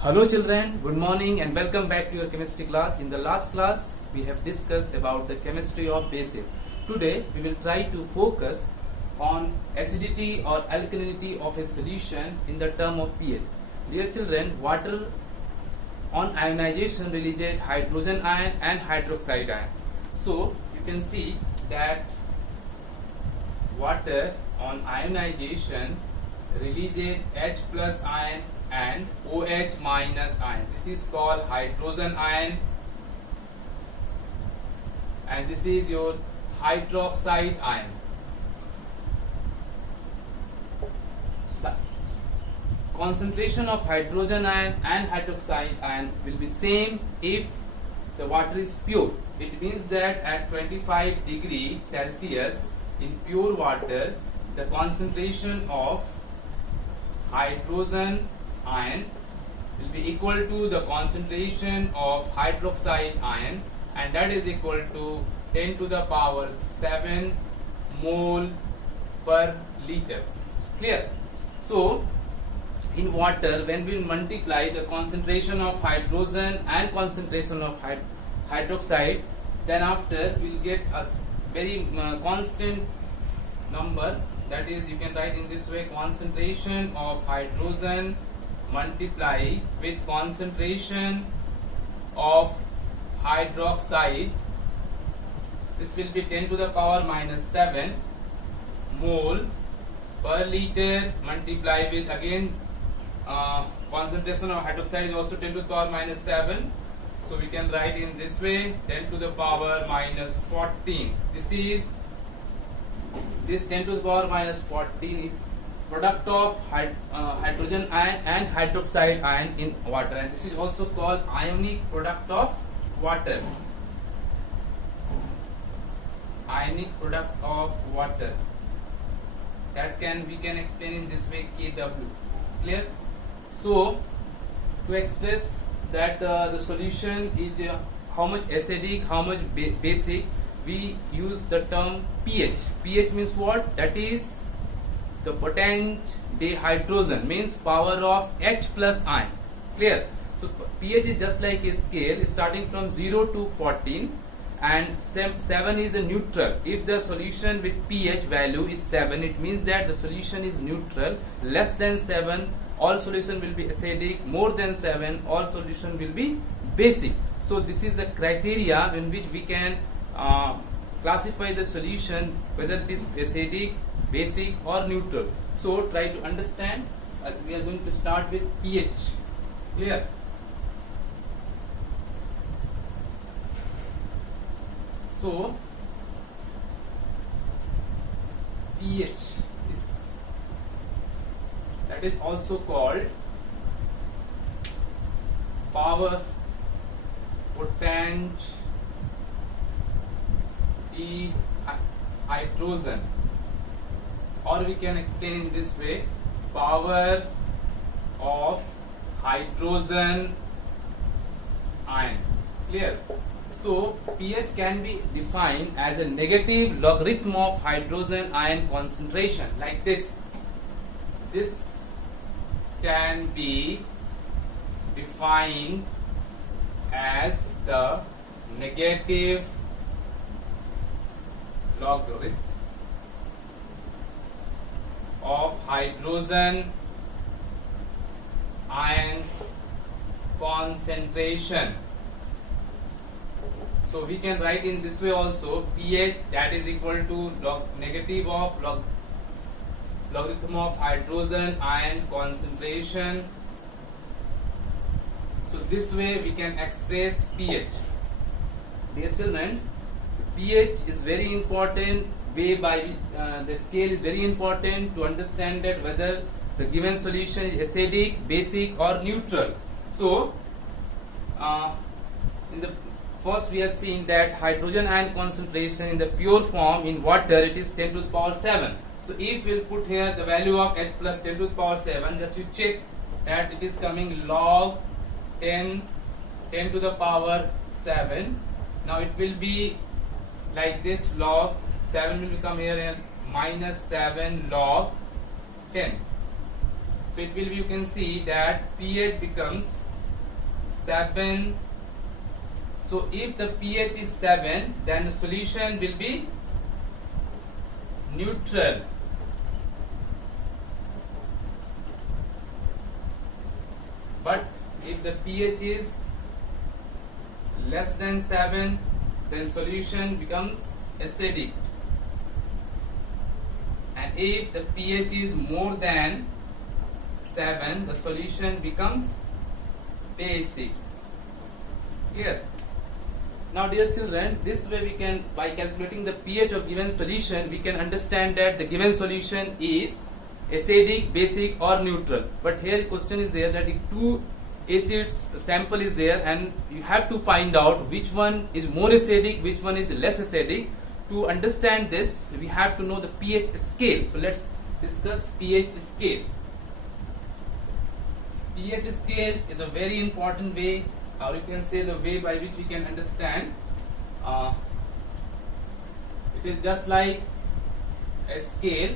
Hello children, good morning and welcome back to your chemistry class. In the last class, we have discussed about the chemistry of bases. Today, we will try to focus on acidity or alkalinity of a solution in the term of pH. Dear children, water on ionization releases hydrogen ion and hydroxide ion. So, you can see that water on ionization releases H plus ion and OH minus ion. This is called hydrogen ion and this is your hydroxide ion. The concentration of hydrogen ion and hydroxide ion will be same if the water is pure. It means that at 25 degrees Celsius in pure water, the concentration of hydrogen ion will be equal to the concentration of hydroxide ion, and that is equal to 10 to the power 7 mole per liter. Clear? So, in water, when we multiply the concentration of hydrogen and concentration of hydroxide, then after we will get a very constant number. That is, you can write in this way: concentration of hydrogen multiply with concentration of hydroxide. This will be 10 to the power minus 7 mole per liter, multiply with again concentration of hydroxide is also 10 to the power minus 7. So we can write in this way: 10 to the power minus 14. This 10 to the power minus 14 is product of hydrogen ion and hydroxide ion in water, and this is also called ionic product of water. Ionic product of water. We can explain in this way: Kw. Clear? So to express that the solution is how much acidic, how much basic, we use the term pH. pH means what? That is the potent dehydrogen, means power of H plus ion. Clear? So pH is just like a scale starting from 0 to 14, and 7 is a neutral. If the solution with pH value is 7, it means that the solution is neutral. Less than 7, all solution will be acidic. More than 7, all solution will be basic. So this is the criteria in which we can classify the solution whether it is acidic, basic or neutral. So try to understand. We are going to start with pH. Clear? So pH is also called power potent dehydrogen, or we can explain in this way: power of hydrogen ion. Clear? So pH can be defined as a negative logarithm of hydrogen ion concentration, like this. This can be defined as the negative logarithm of hydrogen ion concentration. So we can write in this way also: pH, that is equal to negative of logarithm of hydrogen ion concentration. So this way we can express pH. Dear children, pH is very important way by the scale is very important to understand that whether the given solution is acidic, basic or neutral. So in the first we have seen that hydrogen ion concentration in the pure form in water, it is 10 to the power 7. So if we will put here the value of H plus 10 to the power 7, just you check that it is coming log 10 to the power 7. Now it will be like this: log 7 will become here and minus 7 log 10. So it will be, you can see that pH becomes 7. So if the pH is 7, then the solution will be neutral. But if the pH is less than 7, then solution becomes acidic. And if the pH is more than 7, the solution becomes basic. Clear? Now dear children, this way we can, by calculating the pH of given solution, we can understand that the given solution is acidic, basic or neutral. But here question is there that if two acid sample is there and you have to find out which one is more acidic, which one is less acidic. To understand this, we have to know the pH scale. So let's discuss pH scale. pH scale is a very important way, or you can say the way by which we can understand. It is just like a scale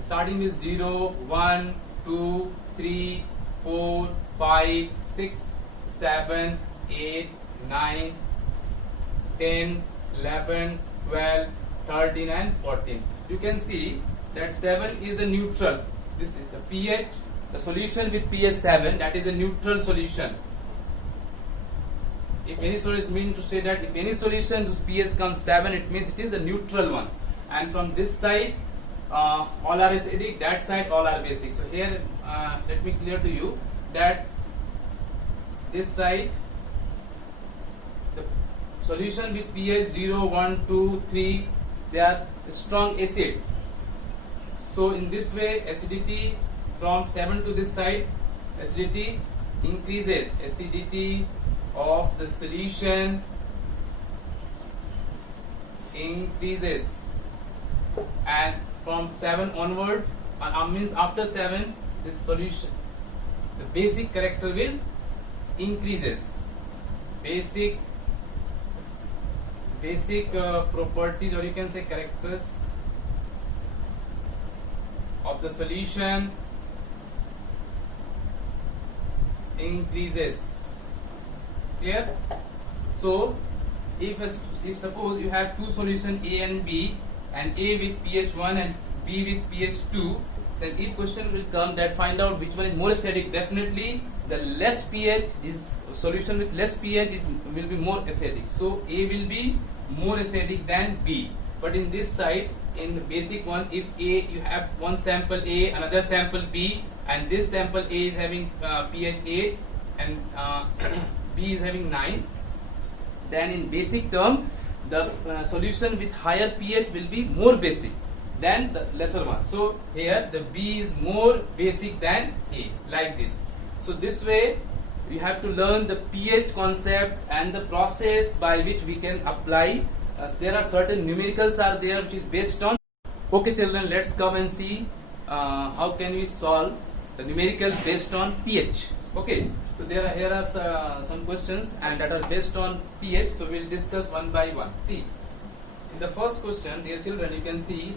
starting with 0, 1, 2, 3, 4, 5, 6, 7, 8, 9, 10, 11, 12, 13 and 14. You can see that 7 is a neutral. This is the pH, the solution with pH 7, that is a neutral solution. If any solution means to say that if any solution whose pH comes 7, it means it is a neutral one. And from this side, all are acidic, that side all are basic. So here, let me clear to you that this side, the solution with pH 0, 1, 2, 3, they are strong acid. So in this way, acidity from 7 to this side, acidity increases. Acidity of the solution increases, and from 7 onward, means after 7, this solution, the basic character will increases. Basic properties, or you can say characters of the solution increases. Clear? So if suppose you have two solutions A and B, and A with pH 1 and B with pH 2, then if question will come that find out which one is more acidic, definitely the less pH is solution with less pH will be more acidic. So A will be more acidic than B. But in this side, in the basic one, if A, you have one sample A, another sample B, and this sample A is having pH 8 and B is having 9, then in basic term, the solution with higher pH will be more basic than the lesser one. So here the B is more basic than A, like this. So this way we have to learn the pH concept and the process by which we can apply. There are certain numericals are there which is based on. Okay children, let's come and see how can we solve the numericals based on pH. Okay, so here are some questions and that are based on pH. So we'll discuss one by one. See, in the first question, dear children, you can see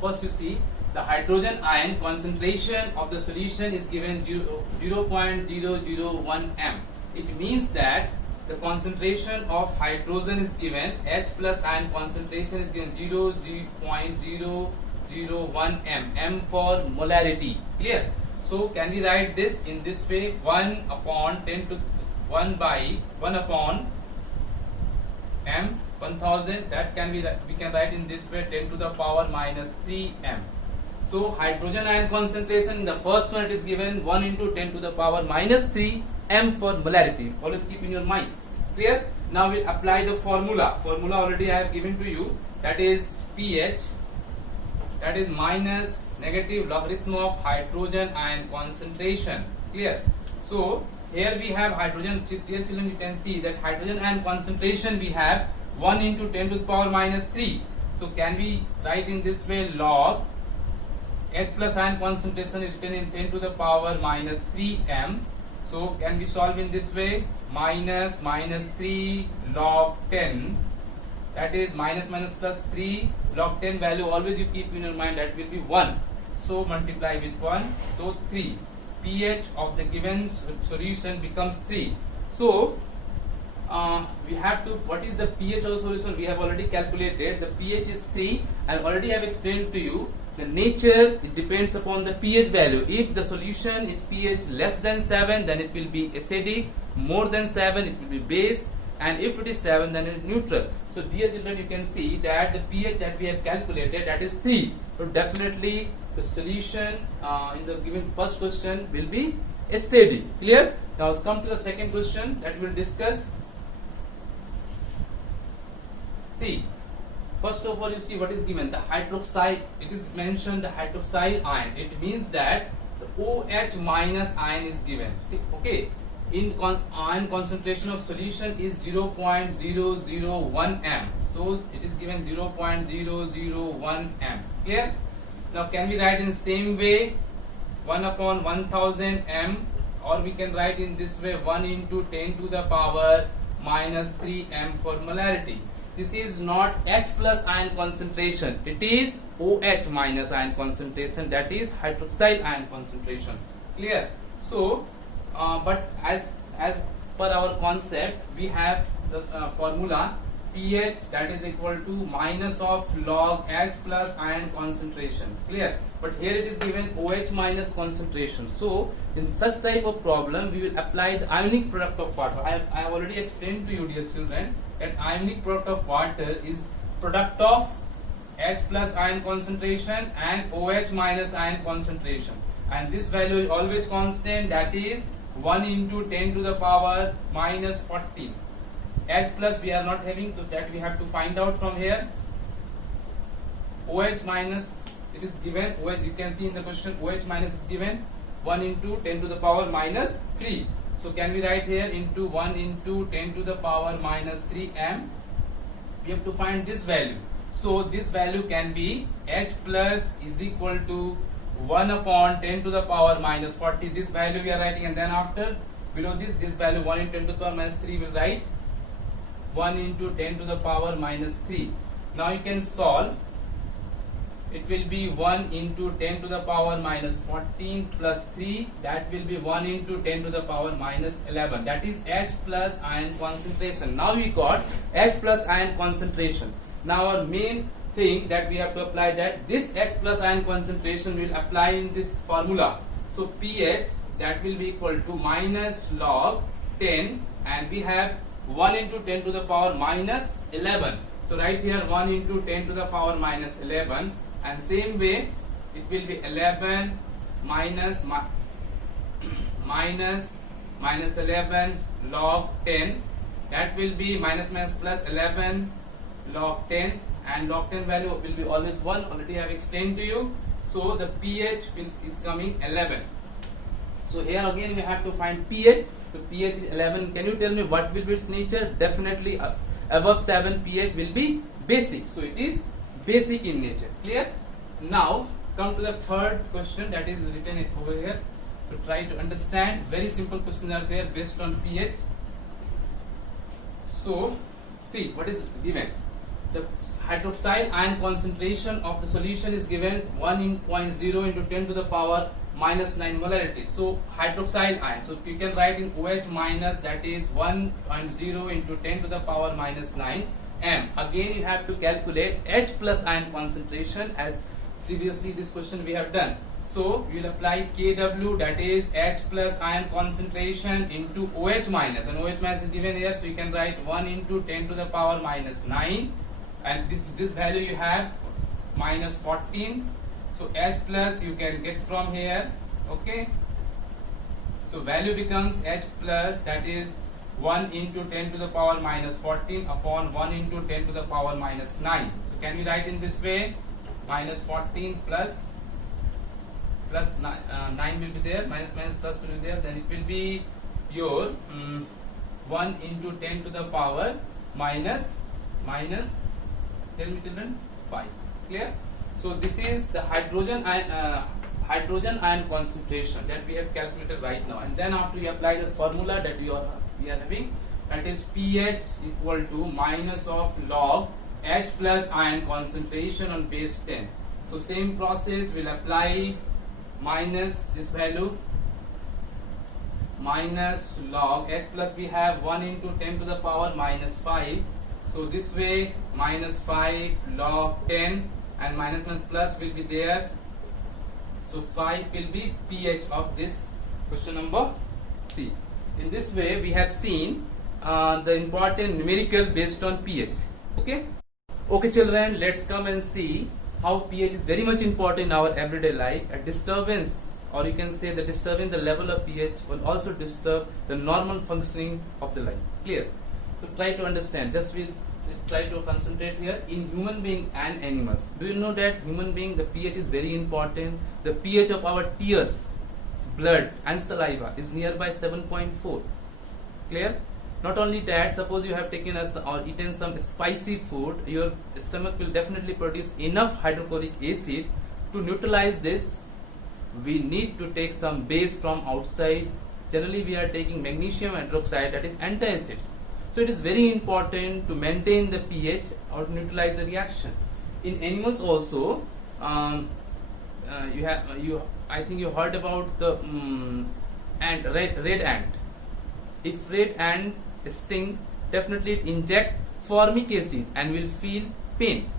first you see the hydrogen ion concentration of the solution is given 0.001 m. It means that the concentration of hydrogen is given, H plus ion concentration is given 0.001 m, m for molarity. Clear? So can we write this in this way? 1 upon 10 to 1 by 1 upon m 1000. That can be, we can write in this way, 10 to the power minus 3 m. So hydrogen ion concentration in the first one it is given 1 into 10 to the power minus 3 m for molarity. Always keep in your mind. Clear? Now we'll apply the formula. Formula already I have given to you. That is pH. That is minus negative logarithm of hydrogen ion concentration. Clear? So here we have hydrogen. Dear children, you can see that hydrogen ion concentration we have 1 into 10 to the power minus 3. So can we write in this way, log H plus ion concentration is written in 10 to the power minus 3 m. So can we solve in this way? Minus 3 log 10. That is minus plus 3 log 10 value. Always you keep in your mind that will be 1. So multiply with 1. So 3. pH of the given solution becomes 3. So we have to, what is the pH of the solution? We have already calculated. The pH is 3, and already I have explained to you the nature. It depends upon the pH value. If the solution is pH less than 7, then it will be acidic. More than 7, it will be base, and if it is 7, then it is neutral. So dear children, you can see that the pH that we have calculated, that is 3. So definitely the solution in the given first question will be acidic. Clear? Now let's come to the second question that we will discuss. See, first of all, you see what is given. The hydroxide, it is mentioned the hydroxide ion. It means that the OH minus ion is given. Okay. In ion concentration of solution is 0.001 m. So it is given 0.001 m. Clear? Now can we write in same way 1 upon 1000 m, or we can write in this way 1 into 10 to the power minus 3 m for molarity. This is not H plus ion concentration. It is OH minus ion concentration, that is hydroxide ion concentration. Clear? So but as per our concept, we have the formula pH, that is equal to minus of log H plus ion concentration. Clear? But here it is given OH minus concentration. So in such type of problem, we will apply the ionic product of water. I have already explained to you, dear children, that ionic product of water is product of H plus ion concentration and OH minus ion concentration, and this value is always constant, that is 1 into 10 to the power minus 14. H plus we are not having, so that we have to find out from here. OH minus, it is given, OH, you can see in the question, OH minus is given 1 into 10 to the power minus 3. So can we write here into 1 into 10 to the power minus 3 m. We have to find this value. So this value can be H plus is equal to 1 upon 10 to the power minus 40. This value we are writing, and then after below this value 1 into 10 to the power minus 3 will write 1 into 10 to the power minus 3. Now you can solve. It will be 1 into 10 to the power minus 14 plus 3, that will be 1 into 10 to the power minus 11. That is H plus ion concentration. Now we got H plus ion concentration. Now our main thing that we have to apply, that this H plus ion concentration will apply in this formula. So pH, that will be equal to minus log 10, and we have 1 into 10 to the power minus 11. So right here 1 into 10 to the power minus 11. And same way it will be 11 minus 11 log 10, that will be minus plus 11 log 10, and log 10 value will be always 1. Already I have explained to you. So the pH is coming 11. So here again we have to find pH. So pH is 11. Can you tell me what will be its nature? Definitely above 7 pH will be basic. So it is basic in nature. Clear? Now come to the third question that is written over here. So try to understand. Very simple questions are there based on pH. So see what is given. The hydroxide ion concentration of the solution is given 1.0 into 10 to the power minus 9 molarity. So hydroxide ion. So you can write in OH minus, that is 1.0 into 10 to the power minus 9 m. Again you have to calculate H plus ion concentration, as previously this question we have done. So you will apply Kw, that is H plus ion concentration into OH minus, and OH minus is given here, so you can write 1 into 10 to the power minus 9, and this value you have minus 14. So H plus you can get from here. Okay, so value becomes H plus, that is 1 into 10 to the power minus 14 upon 1 into 10 to the power minus 9. So can we write in this way? Minus 14 plus 9 will be there, minus plus will be there, then it will be your 1 into 10 to the power minus, tell me children, 5. Clear? So this is the hydrogen ion concentration that we have calculated right now, and then after we apply this formula that we are having, that is pH equal to minus of log H plus ion concentration on base 10. So same process will apply, minus this value minus log x plus we have 1 into 10 to the power minus 5. So this way minus 5 log 10 and minus plus will be there. So 5 will be pH of this question number 3. In this way we have seen the important numerical based on pH. Okay children, let's come and see how pH is very much important in our everyday life. A disturbance, or you can say the disturbing the level of pH will also disturb the normal functioning of the life. Clear? So try to understand. Just we'll try to concentrate here in human being and animals. Do you know that human being the pH is very important? The pH of our tears, blood and saliva is nearby 7.4. Clear? Not only that, suppose you have taken or eaten some spicy food, your stomach will definitely produce enough hydrochloric acid to neutralize this. We need to take some base from outside. Generally we are taking magnesium hydroxide, that is antacids. So it is very important to maintain the pH or to neutralize the reaction. In animals also, I think you heard about the red ant. If red ant sting, definitely it inject formic acid and will feel pain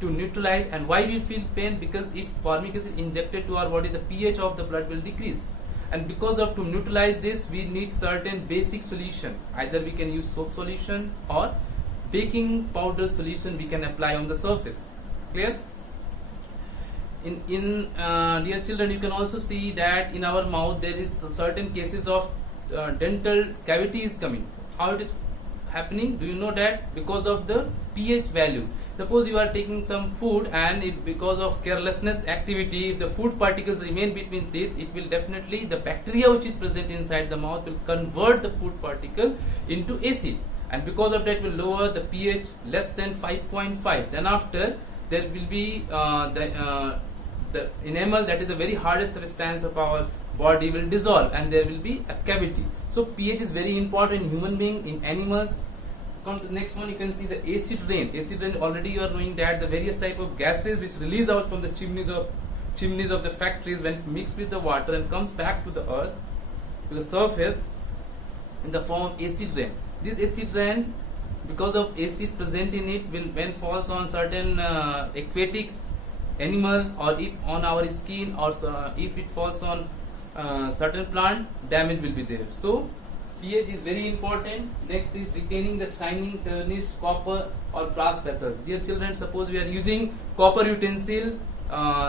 to neutralize. And why we feel pain? Because if formic acid injected to our body, the pH of the blood will decrease. And because of to neutralize this, we need certain basic solution. Either we can use soap solution or baking powder solution we can apply on the surface. Clear? Dear children, you can also see that in our mouth there is certain cases of dental cavity is coming. How it is happening? Do you know that? Because of the pH value. Suppose you are taking some food and because of carelessness activity, if the food particles remain between teeth, it will definitely, the bacteria which is present inside the mouth will convert the food particle into acid, and because of that will lower the pH less than 5.5. Then after there will be the enamel, that is the very hardest substance of our body, will dissolve and there will be a cavity. So pH is very important in human being, in animals. Come to the next one, you can see the acid rain. Acid rain, already you are knowing that the various type of gases which release out from the chimneys of the factories when mixed with the water and comes back to the earth, to the surface in the form of acid rain. This acid rain, because of acid present in it, will when falls on certain aquatic animal, or if on our skin, or if it falls on certain plant, damage will be there. So pH is very important. Next is retaining the shining, tarnished copper or brass vessels. Dear children, suppose we are using copper utensil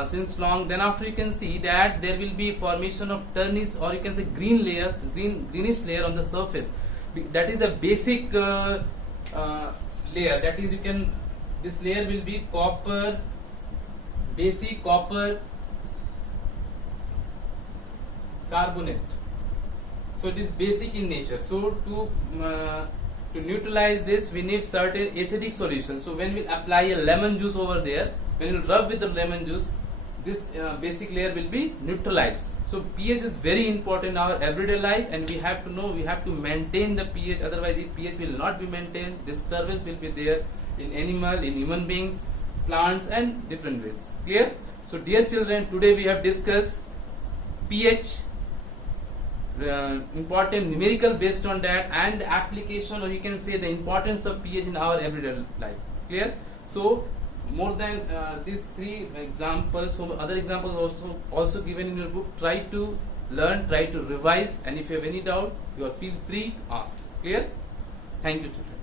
since long, then after you can see that there will be formation of tarnish, or you can say greenish layer on the surface. That is a basic layer. That is, this layer will be copper, basic copper carbonate. So it is basic in nature. So to neutralize this, we need certain acidic solution. So when we apply a lemon juice over there, when you rub with the lemon juice, this basic layer will be neutralized. So pH is very important in our everyday life, and we have to know, we have to maintain the pH. Otherwise, if pH will not be maintained, disturbance will be there in animal, in human beings, plants, and different ways. Clear? So dear children, today we have discussed pH, important numerical based on that, and the application, or you can say the importance of pH in our everyday life. Clear? So more than these three examples, so other examples also given in your book. Try to learn, try to revise, and if you have any doubt, you are feel free to ask. Clear? Thank you children.